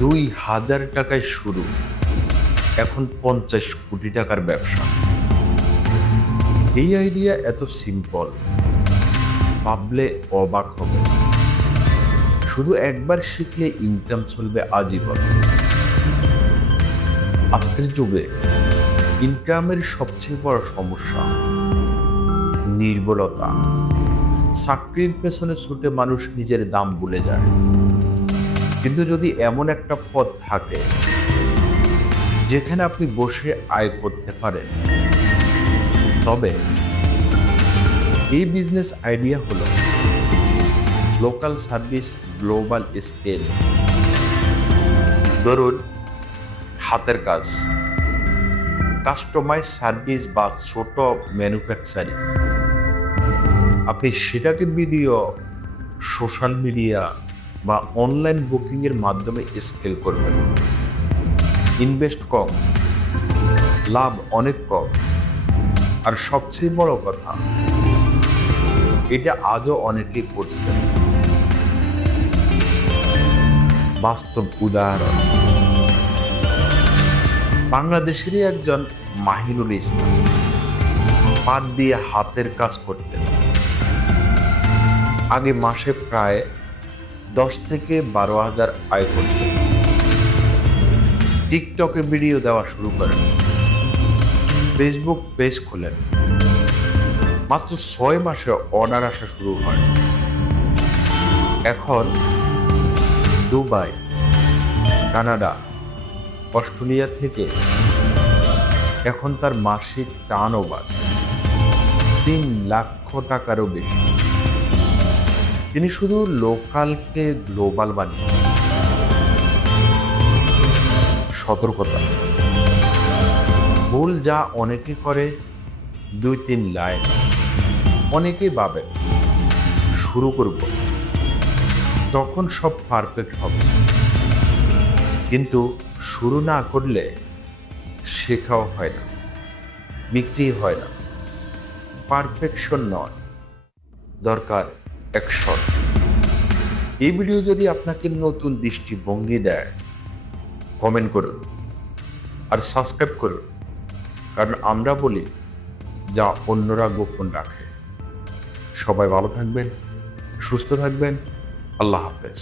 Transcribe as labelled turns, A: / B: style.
A: দুই হাজার টাকায় শুরু। এখন পঞ্চাশ কোটি টাকার ব্যবসা। এই আইডিয়া এত সিম্পল ভাবলে অবাক হবে। শুধু একবার শিখলে ইনকাম চলবে আজীবন। আজকের যুগে ইনকামের সবচেয়ে বড় সমস্যা নির্বলতা। চাকরির পেছনে ছুটে মানুষ নিজের দাম ভুলে যায়। কিন্তু যদি এমন একটা পথ থাকে, যেখানে আপনি বসে আয় করতে পারেন, তবে এই বিজনেস আইডিয়া হলো লোকাল সার্ভিস গ্লোবাল স্কেল ধরুন, হাতের কাজ কাস্টমাইজ সার্ভিস বা ছোট ম্যানুফ্যাকচারিং আপনি সেটাকে ভিডিও সোশ্যাল মিডিয়া বা অনলাইন বুকিংয়ের মাধ্যমে স্কেল করবেন। ইনভেস্ট কম, লাভ অনেক কম। আর সবচেয়ে বড় কথা, এটা আজও অনেকেই করছে বাস্তব উদাহরণ। বাংলাদেশেরই একজন মাহিনুল ইসলাম। পাট দিয়ে হাতের কাজ করতেন। আগে মাসে প্রায় দশ থেকে বারো হাজার আয় করতেন টিকটকে ভিডিও দেওয়া শুরু করেন। ফেসবুক পেজ খোলেন। মাত্র ছয় মাসে অর্ডার আসা শুরু হয়। এখন দুবাই, কানাডা, অস্ট্রেলিয়া থেকে এখন তার মাসিক টার্ন ওভার তিন লক্ষ টাকারও বেশি। তিনি শুধু লোকালকে গ্লোবাল বানিয়েছেন সতর্কতা। ভুল যা অনেকে করে, দুই তিন লাইন। অনেকেই ভাবে, শুরু করব। তখন সব পারফেক্ট হবে। কিন্তু শুরু না করলে শেখাও হয় না বিক্রি হয় না। পারফেকশন নয়। দরকার অ্যাকশন। এই ভিডিও যদি আপনাকে নতুন দৃষ্টিভঙ্গি দেয় কমেন্ট করুন আর সাবস্ক্রাইব করুন। কারণ আমরা বলি, যা অন্যরা গোপন রাখে। সবাই ভালো থাকবেন, সুস্থ থাকবেন, আল্লাহ হাফেজ।